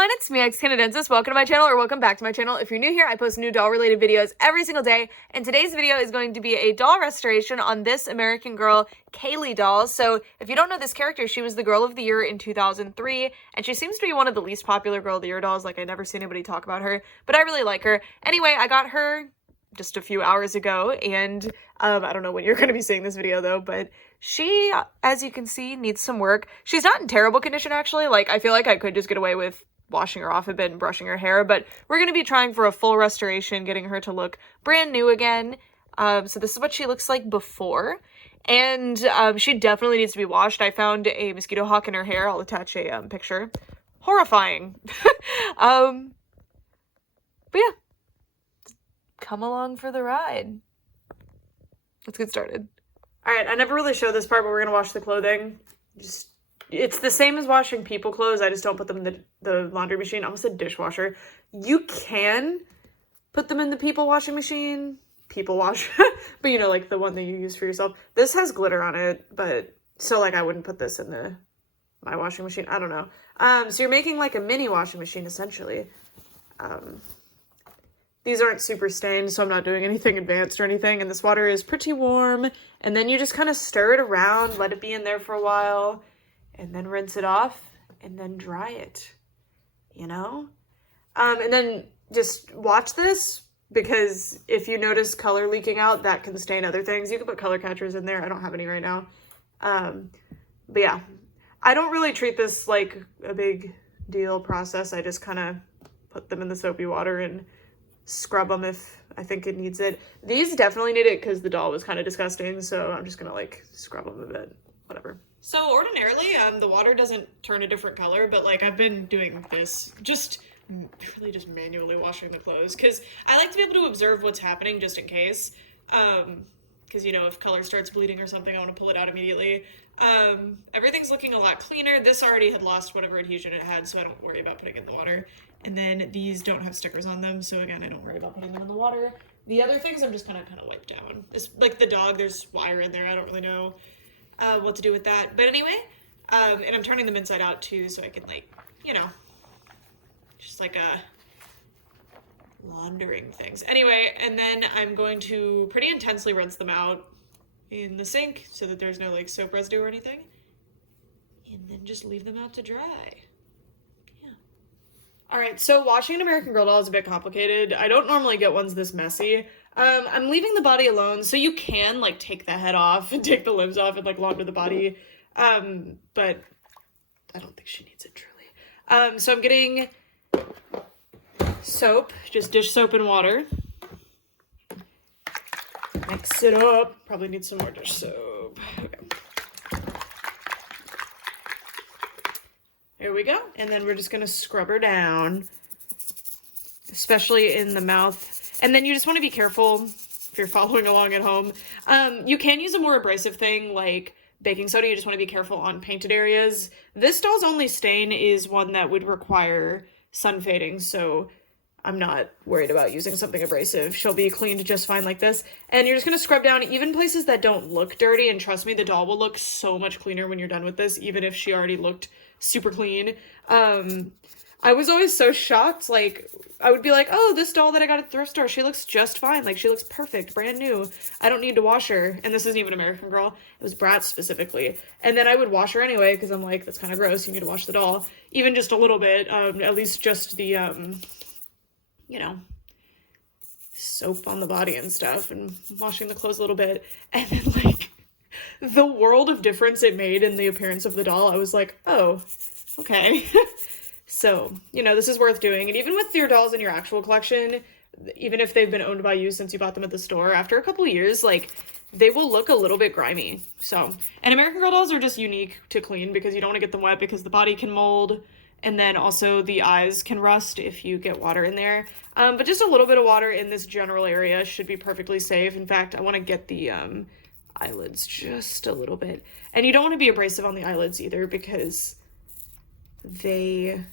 everyone, it's me, Canadensis. Welcome to my channel, or welcome back to my channel. If you're new here, I post new doll-related videos every single day, and today's video is going to be a doll restoration on this American Girl Kailey doll. So if you don't know this character, she was the Girl of the Year in 2003, and she seems to be one of the least popular Girl of the Year dolls. Like, I never see anybody talk about her, but I really like her. Anyway, I got her just a few hours ago, and I don't know when you're going to be seeing this video though, but she, as you can see, needs some work. She's not in terrible condition, actually. Like, I feel like I could just get away with washing her off a bit and brushing her hair, but we're going to be trying for a full restoration, getting her to look brand new again. So this is what she looks like before, and she definitely needs to be washed. I found a mosquito hawk in her hair. I'll attach a picture. Horrifying. But yeah, come along for the ride. Let's get started. All right, I never really show this part, but we're gonna wash the clothing. It's the same as washing people clothes. I just don't put them in the laundry machine. I almost said dishwasher. You can put them in the people washing machine. People wash. But you know, like the one that you use for yourself. This has glitter on it, but so like I wouldn't put this in my washing machine. I don't know. So you're making like a mini washing machine essentially. These aren't super stained, so I'm not doing anything advanced or anything, and this water is pretty warm, and then you just kind of stir it around, let it be in there for a while, and then rinse it off, and then dry it, you know? And then just watch this, because if you notice color leaking out, that can stain other things. You can put color catchers in there. I don't have any right now. But yeah, I don't really treat this like a big deal process. I just kind of put them in the soapy water and scrub them if I think it needs it. These definitely need it because the doll was kind of disgusting, so I'm just gonna like scrub them a bit, whatever. So ordinarily, the water doesn't turn a different color, but like I've been doing this, just manually washing the clothes, because I like to be able to observe what's happening just in case, because you know, if color starts bleeding or something, I want to pull it out immediately. Everything's looking a lot cleaner. This already had lost whatever adhesion it had, so I don't worry about putting it in the water. And then these don't have stickers on them, so again, I don't worry about putting them in the water. The other things I'm just gonna kind of wipe down. It's like the dog, there's wire in there. I don't really know what to do with that. But anyway, and I'm turning them inside out too, so I can like, you know, just like laundering things. Anyway, and then I'm going to pretty intensely rinse them out in the sink so that there's no like soap residue or anything. And then just leave them out to dry. All right, so washing an American Girl doll is a bit complicated. I don't normally get ones this messy. I'm leaving the body alone, so you can like take the head off and take the limbs off and like launder the body. But I don't think she needs it truly. So I'm getting soap, just dish soap and water. Mix it up. Probably need some more dish soap. Okay. There we go. And then we're just going to scrub her down, especially in the mouth. And then you just want to be careful if you're following along at home. You can use a more abrasive thing like baking soda. You just want to be careful on painted areas. This doll's only stain is one that would require sun fading, so I'm not worried about using something abrasive. She'll be cleaned just fine like this. And you're just going to scrub down even places that don't look dirty. And trust me, the doll will look so much cleaner when you're done with this, even if she already looked super clean. I was always so shocked. Like, I would be like, oh, this doll that I got at the thrift store, she looks just fine. Like, she looks perfect, brand new. I don't need to wash her. And this isn't even American Girl. It was Bratz specifically. And then I would wash her anyway, because I'm like, that's kind of gross. You need to wash the doll. Even just a little bit. At least just the, you know, soap on the body and stuff, and washing the clothes a little bit. And then, like, the world of difference it made in the appearance of the doll, I was like, oh, okay. So, you know, this is worth doing. And even with your dolls in your actual collection, even if they've been owned by you since you bought them at the store, after a couple years, like, they will look a little bit grimy. So, and American Girl dolls are just unique to clean because you don't want to get them wet because the body can mold, and then also the eyes can rust if you get water in there. But just a little bit of water in this general area should be perfectly safe. In fact, I want to get the eyelids just a little bit. And you don't want to be abrasive on the eyelids either because they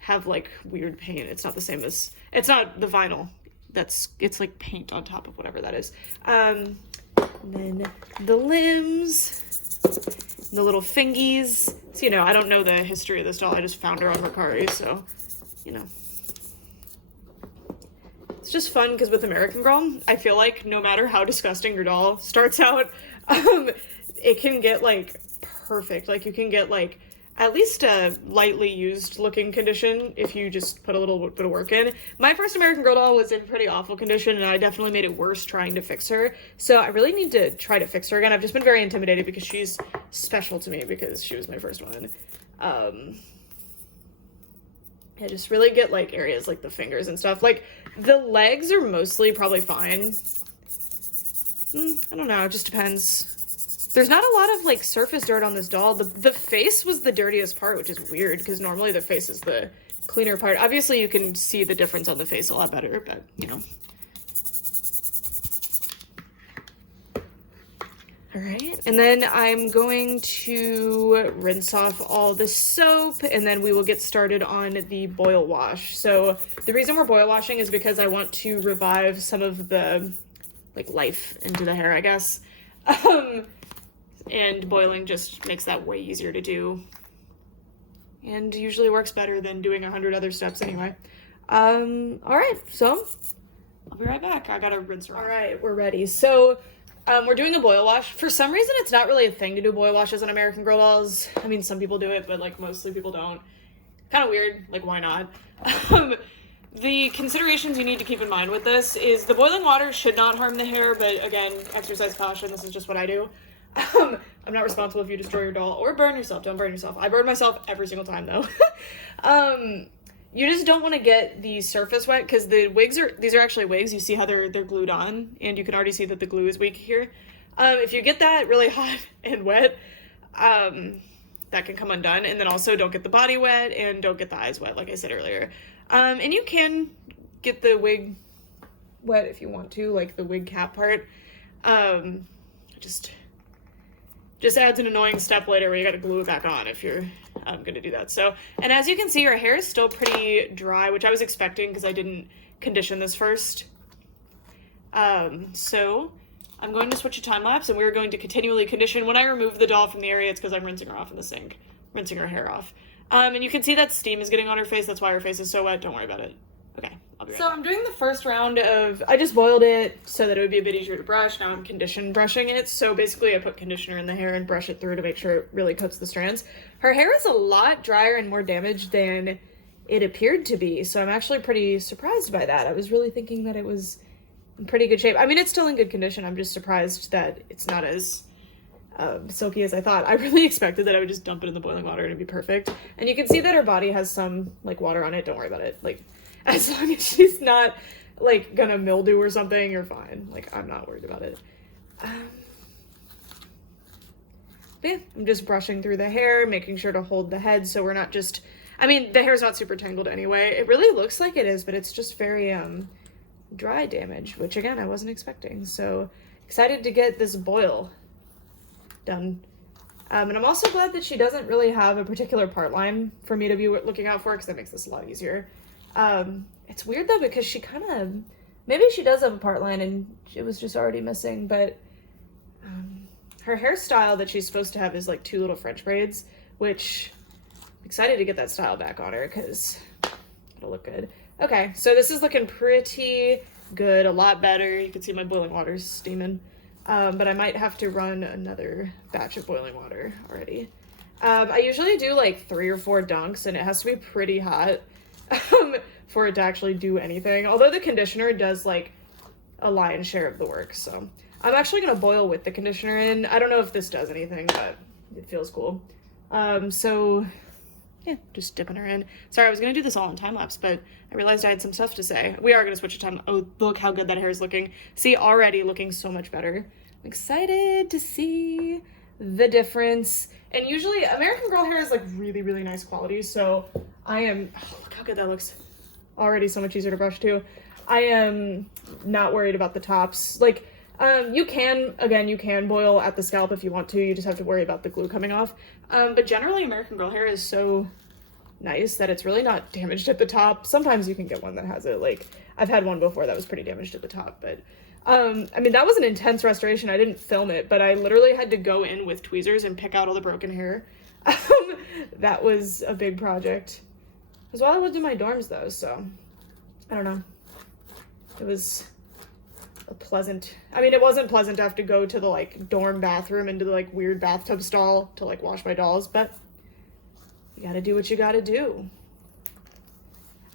have like weird paint. It's not the same as, it's not the vinyl. It's like paint on top of whatever that is. And then the limbs, the little fingies. So, you know, I don't know the history of this doll. I just found her on Mercari, so you know. It's just fun because with American Girl, I feel like no matter how disgusting your doll starts out, it can get, like, perfect. Like, you can get, like, at least a lightly used looking condition if you just put a little bit of work in. My first American Girl doll was in pretty awful condition, and I definitely made it worse trying to fix her. So I really need to try to fix her again. I've just been very intimidated because she's special to me because she was my first one. I just really get, like, areas like the fingers and stuff. Like, the legs are mostly probably fine. I don't know, it just depends. There's not a lot of, like, surface dirt on this doll. The face was the dirtiest part, which is weird, because normally the face is the cleaner part. Obviously, you can see the difference on the face a lot better, but, you know. All right, and then I'm going to rinse off all the soap, and then we will get started on the boil wash. So the reason we're boil washing is because I want to revive some of the, like, life into the hair, I guess. And boiling just makes that way easier to do. And usually works better than doing 100 other steps anyway. All right, so I'll be right back. I gotta rinse her off. All right, we're ready. So we're doing a boil wash. For some reason, it's not really a thing to do boil washes on American Girl dolls. I mean, some people do it, but, like, mostly people don't. Kind of weird. Like, why not? The considerations you need to keep in mind with this is the boiling water should not harm the hair, but again, exercise caution. This is just what I do. I'm not responsible if you destroy your doll or burn yourself. Don't burn yourself. I burn myself every single time, though. You just don't want to get the surface wet because the wigs these are actually wigs. You see how they're glued on, and you can already see that the glue is weak here. If you get that really hot and wet, that can come undone. And then also don't get the body wet and don't get the eyes wet, like I said earlier. And you can get the wig wet if you want to, like the wig cap part. Just adds an annoying step later where you gotta glue it back on if you're gonna do that. So, and as you can see, her hair is still pretty dry, which I was expecting because I didn't condition this first. So I'm going to switch to time lapse, and we're going to continually condition. When I remove the doll from the area, it's because I'm rinsing her off in the sink, rinsing her hair off. And you can see that steam is getting on her face. That's why her face is so wet. Don't worry about it. Okay, I'll be right back. I'm doing the first round of, I just boiled it so that it would be a bit easier to brush. Now I'm condition brushing it. So basically I put conditioner in the hair and brush it through to make sure it really coats the strands. Her hair is a lot drier and more damaged than it appeared to be. So I'm actually pretty surprised by that. I was really thinking that it was in pretty good shape. I mean, it's still in good condition. I'm just surprised that it's not as silky as I thought. I really expected that I would just dump it in the boiling water and it'd be perfect. And you can see that her body has some, like, water on it. Don't worry about it. Like, as long as she's not, like, gonna mildew or something, you're fine. Like, I'm not worried about it. But yeah, I'm just brushing through the hair, making sure to hold the head so we're not just, I mean, the hair's not super tangled anyway. It really looks like it is, but it's just very dry damage, which again, I wasn't expecting. So excited to get this boil done. And I'm also glad that she doesn't really have a particular part line for me to be looking out for, because that makes this a lot easier. It's weird though, because she kind of, maybe she does have a part line and it was just already missing, but her hairstyle that she's supposed to have is like 2 little French braids, which I'm excited to get that style back on her because it'll look good. Okay, so this is looking pretty good, a lot better. You can see my boiling water's steaming, but I might have to run another batch of boiling water already. I usually do like 3 or 4 dunks, and it has to be pretty hot for it to actually do anything. Although the conditioner does like a lion's share of the work, so I'm actually gonna boil with the conditioner in. I don't know if this does anything, but it feels cool. So yeah, just dipping her in. Sorry, I was gonna do this all in time lapse, but I realized I had some stuff to say. We are gonna switch to time. Oh, look how good that hair is looking. See, already looking so much better. I'm excited to see the difference. And usually American Girl hair is like really, really nice quality. So I am, oh, look how good that looks. Already so much easier to brush too. I am not worried about the tops. Like, you can boil at the scalp if you want to. You just have to worry about the glue coming off. But generally American Girl hair is so nice that it's really not damaged at the top. Sometimes you can get one that has it. Like, I've had one before that was pretty damaged at the top, but I mean, that was an intense restoration. I didn't film it, but I literally had to go in with tweezers and pick out all the broken hair. That was a big project. was while I lived in my dorms though, so I don't know. It was a pleasant, I mean, it wasn't pleasant to have to go to the like dorm bathroom into the like weird bathtub stall to like wash my dolls, but you gotta do what you gotta do.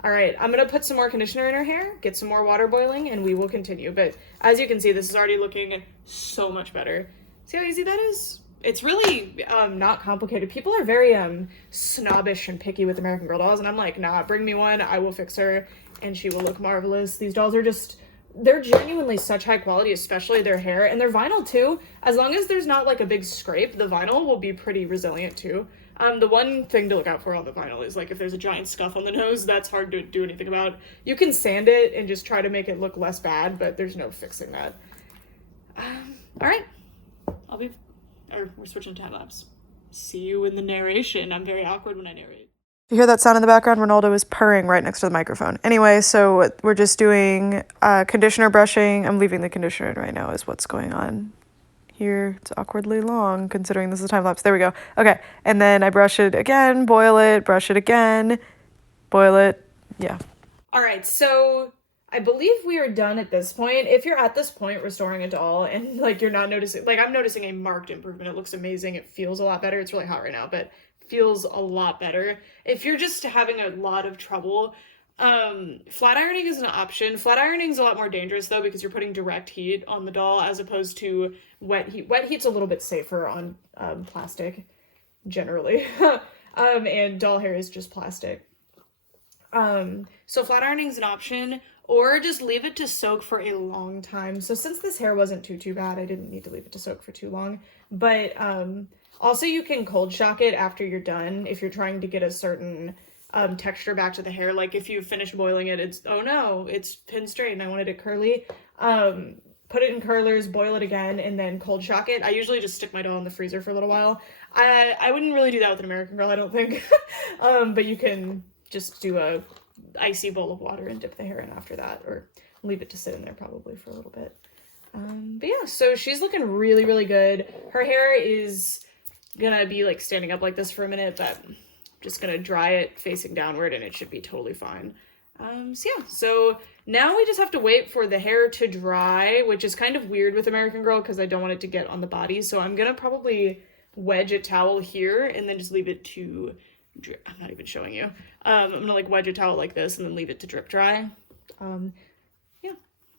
All right, I'm gonna put some more conditioner in her hair, get some more water boiling, and we will continue. But as you can see, this is already looking so much better. See how easy that is? It's really not complicated. People are very snobbish and picky with American Girl dolls, and I'm like, nah, bring me one, I will fix her, and she will look marvelous. These dolls are just, they're genuinely such high quality, especially their hair, and their vinyl too. As long as there's not like a big scrape, the vinyl will be pretty resilient too. The one thing to look out for on the vinyl is like if there's a giant scuff on the nose, that's hard to do anything about. You can sand it and just try to make it look less bad, but there's no fixing that. All right, we're switching time lapse. See you in the narration. I'm very awkward when I narrate. You hear that sound in the background? Ronaldo is purring right next to the microphone. Anyway, so we're just doing conditioner brushing. I'm leaving the conditioner in right now is what's going on here. It's awkwardly long considering this is a time lapse. There we go. Okay, and then I brush it again, boil it, brush it again, boil it. Yeah. All right, so I believe we are done at this point. If you're at this point restoring a doll and like you're not noticing, like I'm noticing a marked improvement. It looks amazing. It feels a lot better. It's really hot right now, but feels a lot better. If you're just having a lot of trouble, flat ironing is an option. Flat ironing is a lot more dangerous though because you're putting direct heat on the doll as opposed to wet heat. Wet heat's a little bit safer on plastic generally. And doll hair is just plastic. So flat ironing is an option, or just leave it to soak for a long time. So since this hair wasn't too bad, I didn't need to leave it to soak for too long. But also you can cold shock it after you're done if you're trying to get a certain texture back to the hair. Like if you finish boiling it, it's, oh no, it's pin straight and I wanted it curly. Put it in curlers, boil it again, and then cold shock it. I usually just stick my doll in the freezer for a little while. I wouldn't really do that with an American Girl, I don't think. But you can just do a icy bowl of water and dip the hair in after that, or leave it to sit in there probably for a little bit. But yeah, so she's looking really, really good. Her hair is gonna be like standing up like this for a minute, but I'm just gonna dry it facing downward and it should be totally fine. So yeah, so now we just have to wait for the hair to dry, which is kind of weird with American Girl because I don't want it to get on the body. So I'm gonna probably wedge a towel here and then just leave it to drip. I'm not even showing you. I'm gonna like wedge a towel like this and then leave it to drip dry. Yeah,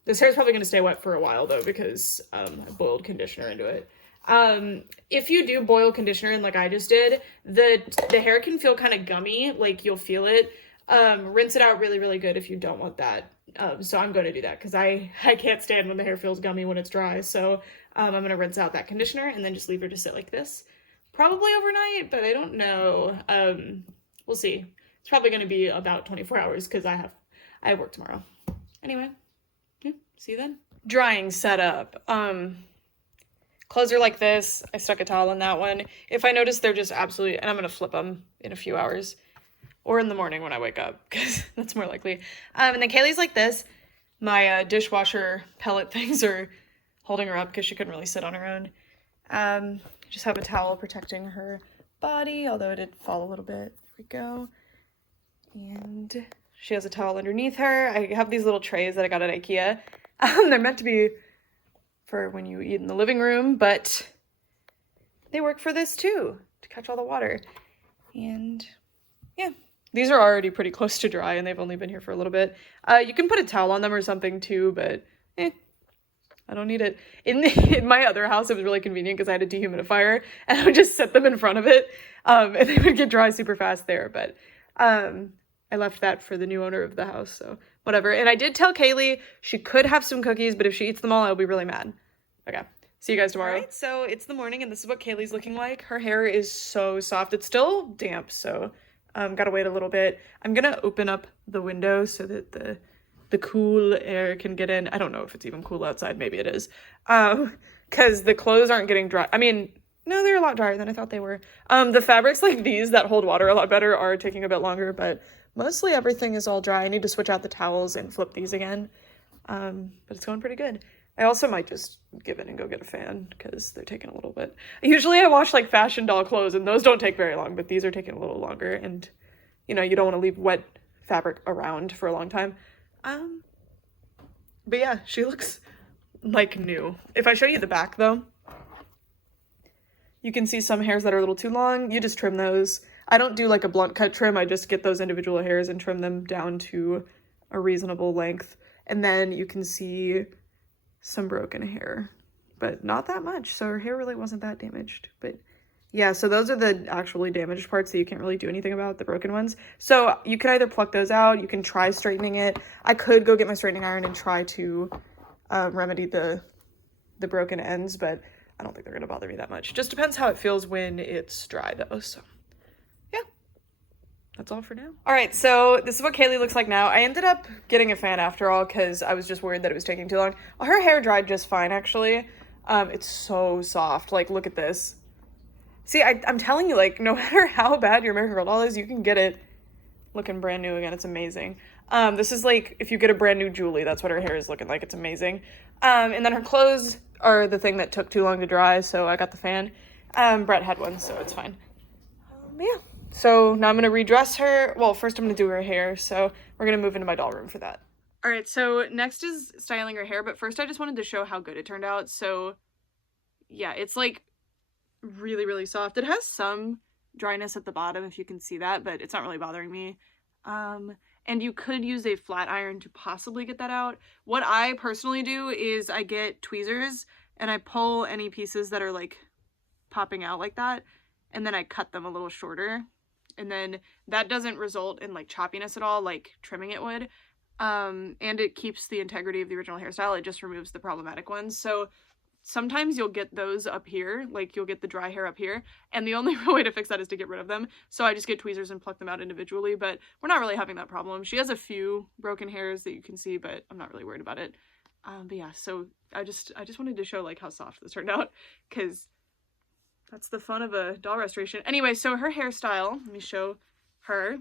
this hair's probably gonna stay wet for a while though because I boiled conditioner into it. If you do boil conditioner in like I just did, the hair can feel kind of gummy, like you'll feel it. Rinse it out really, really good if you don't want that. So I'm going to do that because I can't stand when the hair feels gummy when it's dry. So I'm going to rinse out that conditioner and then just leave her to sit like this. Probably overnight, but I don't know. We'll see. It's probably going to be about 24 hours because I have work tomorrow. Anyway, yeah, see you then. Drying setup. Clothes are like this. I stuck a towel in that one. If I notice they're just absolutely, and I'm going to flip them in a few hours. Or in the morning when I wake up, because that's more likely. And then Kailey's like this. My dishwasher pellet things are holding her up because she couldn't really sit on her own. Just have a towel protecting her body, although it did fall a little bit. There we go. And she has a towel underneath her. I have these little trays that I got at IKEA. They're meant to be for when you eat in the living room, but they work for this too, to catch all the water. And yeah. These are already pretty close to dry and they've only been here for a little bit. You can put a towel on them or something too, but I don't need it. In my other house, it was really convenient because I had a dehumidifier and I would just set them in front of it and they would get dry super fast there. But I left that for the new owner of the house, so whatever. And I did tell Kailey she could have some cookies, but if she eats them all, I'll be really mad. Okay. See you guys tomorrow. All right, so it's the morning and this is what Kailey's looking like. Her hair is so soft. It's still damp, so gotta wait a little bit. I'm gonna open up the window so that the cool air can get in. I don't know if it's even cool outside. Maybe it is. Because the clothes aren't getting dry. I mean, no, they're a lot drier than I thought they were. The fabrics like these that hold water a lot better are taking a bit longer, but mostly everything is all dry. I need to switch out the towels and flip these again. But it's going pretty good. I also might just give in and go get a fan because they're taking a little bit. Usually I wash like fashion doll clothes and those don't take very long, but these are taking a little longer and you know, you don't want to leave wet fabric around for a long time. But yeah, she looks like new. If I show you the back though, you can see some hairs that are a little too long. You just trim those. I don't do like a blunt cut trim. I just get those individual hairs and trim them down to a reasonable length. And then you can see some broken hair, but not that much. So her hair really wasn't that damaged. But yeah, so those are the actually damaged parts that you can't really do anything about, the broken ones. So you can either pluck those out, you can try straightening it. I could go get my straightening iron and try to remedy the broken ends, but I don't think they're gonna bother me that much. Just depends how it feels when it's dry though, so yeah. That's all for now. All right, so this is what Kailey looks like now. I ended up getting a fan after all because I was just worried that it was taking too long. Her hair dried just fine, actually. It's so soft. Like, look at this. See, I'm telling you, like, no matter how bad your American Girl doll is, you can get it looking brand new again. It's amazing. This is like, if you get a brand new Julie, that's what her hair is looking like. It's amazing. And then her clothes are the thing that took too long to dry, so I got the fan. Brett had one, so it's fine. Yeah. So now I'm going to redress her. Well, first I'm going to do her hair, so we're going to move into my doll room for that. All right, so next is styling her hair, but first I just wanted to show how good it turned out. So yeah, it's like really, really soft. It has some dryness at the bottom, if you can see that, but it's not really bothering me. And you could use a flat iron to possibly get that out. What I personally do is I get tweezers and I pull any pieces that are like popping out like that, and then I cut them a little shorter. And then that doesn't result in like choppiness at all, like trimming it would. And it keeps the integrity of the original hairstyle. It just removes the problematic ones. So sometimes you'll get those up here, like you'll get the dry hair up here, and the only way to fix that is to get rid of them. So I just get tweezers and pluck them out individually, but we're not really having that problem. She has a few broken hairs that you can see, but I'm not really worried about it. But yeah, so I just wanted to show like how soft this turned out, because that's the fun of a doll restoration. Anyway, so her hairstyle, let me show her.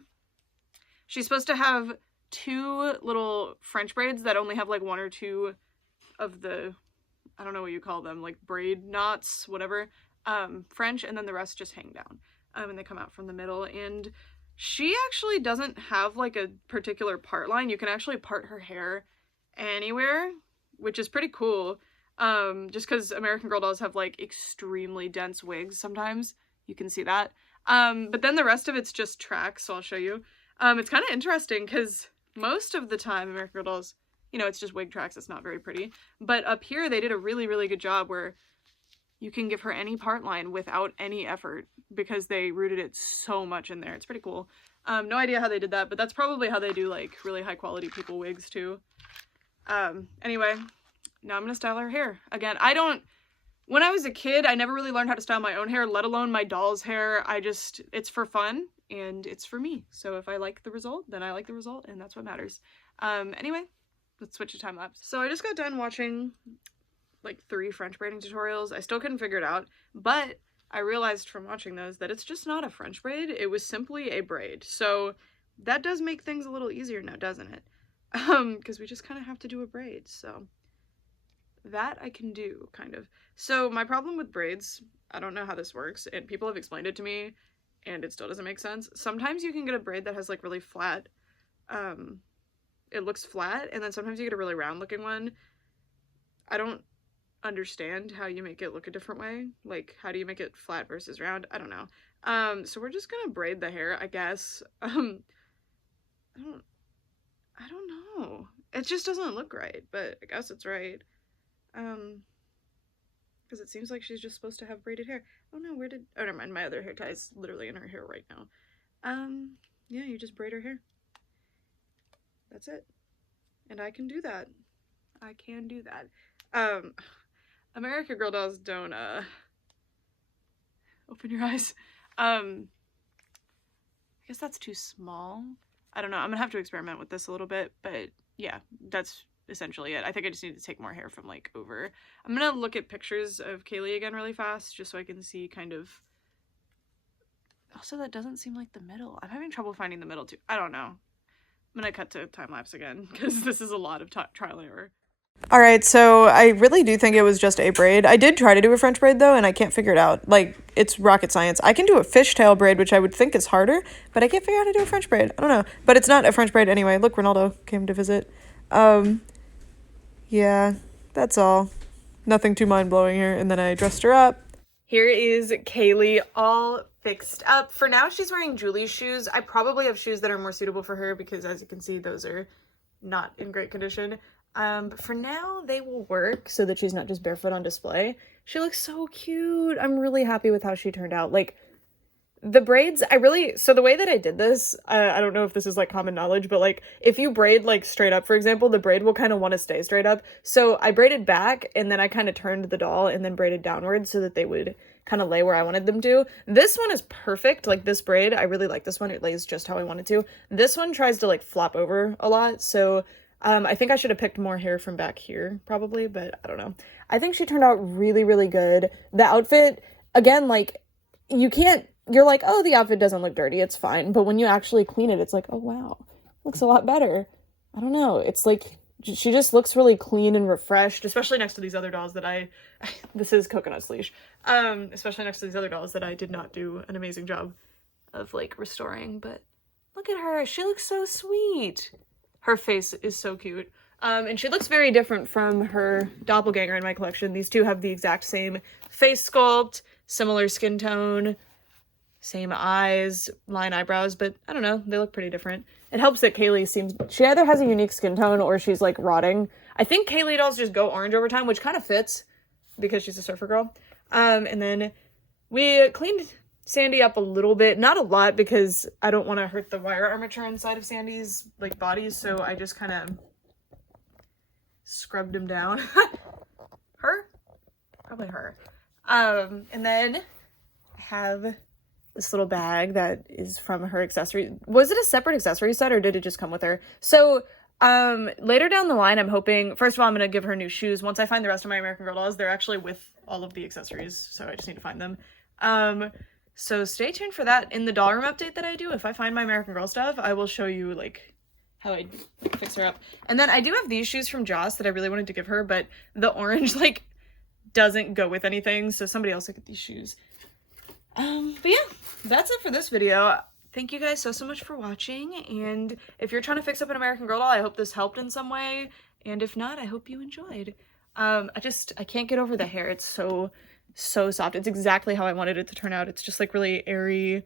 She's supposed to have 2 little French braids that only have like 1 or 2 of the, I don't know what you call them, like braid knots, whatever, French, and then the rest just hang down, and they come out from the middle. And she actually doesn't have like a particular part line. You can actually part her hair anywhere, which is pretty cool, just because American Girl dolls have like extremely dense wigs sometimes. You can see that. But then the rest of it's just tracks, so I'll show you. It's kind of interesting because most of the time American Girl dolls, you know, it's just wig tracks. It's not very pretty. But up here, they did a really, really good job where you can give her any part line without any effort because they rooted it so much in there. It's pretty cool. No idea how they did that, but that's probably how they do like really high quality people wigs too. Anyway, now I'm gonna style her hair. Again, when I was a kid, I never really learned how to style my own hair, let alone my doll's hair. It's for fun and it's for me. So if I like the result, then I like the result, and that's what matters. Anyway, let's switch to time lapse. So I just got done watching like 3 French braiding tutorials. I still couldn't figure it out, but I realized from watching those that it's just not a French braid. It was simply a braid. So that does make things a little easier now, doesn't it? Because we just kind of have to do a braid. So that I can do, kind of. So my problem with braids, I don't know how this works, and people have explained it to me, and it still doesn't make sense. Sometimes you can get a braid that has like really flat, it looks flat, and then sometimes you get a really round looking one. I don't understand how you make it look a different way. Like, how do you make it flat versus round? I don't know. So we're just gonna braid the hair, I guess. I don't know. It just doesn't look right, but I guess it's right. Because it seems like she's just supposed to have braided hair. Oh no, oh never mind, my other hair tie is literally in her hair right now. Yeah, you just braid her hair. That's it. And I can do that. I can do that. American Girl dolls don't, open your eyes. I guess that's too small. I don't know. I'm gonna have to experiment with this a little bit, but yeah, that's essentially it. I think I just need to take more hair from like over. I'm gonna look at pictures of Kailey again really fast just so I can see kind of. Also, that doesn't seem like the middle. I'm having trouble finding the middle too. I don't know. I'm gonna cut to time lapse again because this is a lot of trial and error. All right, so I really do think it was just a braid. I did try to do a French braid though, and I can't figure it out. Like, it's rocket science. I can do a fishtail braid, which I would think is harder, but I can't figure out how to do a French braid. I don't know. But it's not a French braid anyway. Look, Ronaldo came to visit. Um, yeah, that's all. Nothing too mind-blowing here. And then I dressed her up. Here is Kailey all fixed up. For now, she's wearing Julie's shoes. I probably have shoes that are more suitable for her because, as you can see, those are not in great condition. But for now, they will work so that she's not just barefoot on display. She looks so cute. I'm really happy with how she turned out. Like, the braids, so the way that I did this, I don't know if this is like common knowledge, but like if you braid like straight up, for example, the braid will kind of want to stay straight up. So I braided back and then I kind of turned the doll and then braided downwards so that they would kind of lay where I wanted them to. This one is perfect. Like this braid, I really like this one. It lays just how I wanted to. This one tries to like flop over a lot. So I think I should have picked more hair from back here probably, but I don't know. I think she turned out really, really good. The outfit, again, like you're like, oh, the outfit doesn't look dirty, it's fine. But when you actually clean it, it's like, oh, wow, looks a lot better. I don't know. It's like, she just looks really clean and refreshed, especially next to these other dolls that this is Coconut's leash. Especially next to these other dolls that I did not do an amazing job of, like, restoring. But look at her. She looks so sweet. Her face is so cute. And she looks very different from her doppelganger in my collection. These two have the exact same face sculpt, similar skin tone, same eyes, line eyebrows, but I don't know, they look pretty different. It helps that she either has a unique skin tone or she's like rotting. I think Kailey dolls just go orange over time, which kind of fits because she's a surfer girl. And then we cleaned Sandy up a little bit, not a lot because I don't want to hurt the wire armature inside of Sandy's like body, so I just kind of scrubbed him down. Her? Probably her. And then I have this little bag that is from her accessory. Was it a separate accessory set or did it just come with her? So later down the line, I'm hoping, first of all, I'm going to give her new shoes. Once I find the rest of my American Girl dolls, they're actually with all of the accessories. So I just need to find them. So stay tuned for that. In the doll room update that I do, if I find my American Girl stuff, I will show you like how I fix her up. And then I do have these shoes from Joss that I really wanted to give her, but the orange like doesn't go with anything. So somebody else look at these shoes. But yeah, that's it for this video. Thank you guys so much for watching, and if you're trying to fix up an American Girl doll, I hope this helped in some way, and if not, I hope you enjoyed. I can't get over the hair. It's so soft. It's exactly how I wanted it to turn out. It's just like really airy,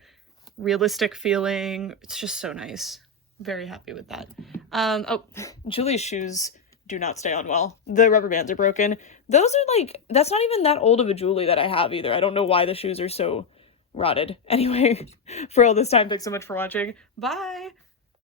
realistic feeling. It's just so nice. Very happy with that. Oh, Julie's shoes do not stay on well. The rubber bands are broken. Those are like, that's not even that old of a Julie that I have either. I don't know why the shoes are so rotted. Anyway, for all this time, thanks so much for watching. Bye!